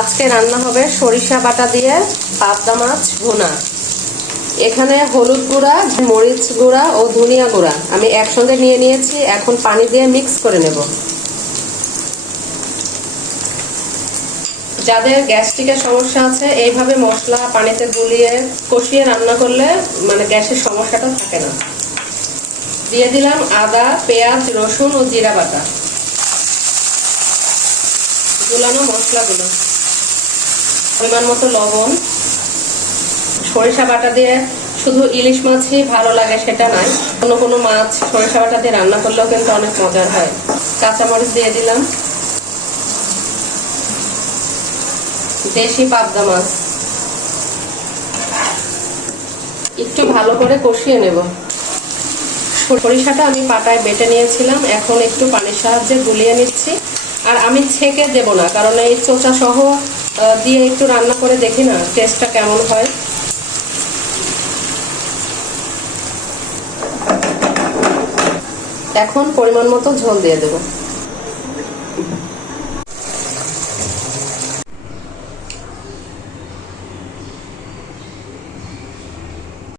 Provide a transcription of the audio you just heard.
আজকে রান্না হবে সরিষা বাটা দিয়ে পাবদা মাছ ভুনা। এখানে হলুদ গুঁড়া, মরিচ গুঁড়া ও ধনিয়া গুঁড়া আমি একসঙ্গে নিয়ে নিয়েছি। এখন পানি দিয়ে মিক্স করে নেব। যাদের গ্যাস্ট্রিকের সমস্যা আছে এইভাবে মশলা পানিতে গুলিয়ে কষিয়ে রান্না করলে মানে গ্যাসের সমস্যাটা থাকে না। দিয়ে দিলাম আদা, পেঁয়াজ, রসুন ও জিরা বাটা, গুলানো মশলাগুলো, পরিমাণ মতো লবণ। সরিষা বাটা দিয়ে শুধু ইলিশ মাছই ভালো লাগে সেটা নয়, কোনো কোনো মাছ সরিষা বাটা দিয়ে রান্না করলেও কিন্তু অনেক মজার হয়। কাঁচামরিচ দিয়ে দিলাম। দেশি পাবদা মাছ একটু ভালো করে কষিয়ে নেব। সরিষাটা আমি পাটায় বেটে নিয়েছিলাম, এখন একটু পানির সাহায্যে গুলিয়ে নিচ্ছি। আর আমি ছেঁকে দেব না, কারণ এই চোচা সহ দিয়ে একটু রান্না করে দেখি না টেস্টটা কেমন হয়। এখন পরিমাণ মতো ঝোল দিয়ে দেব।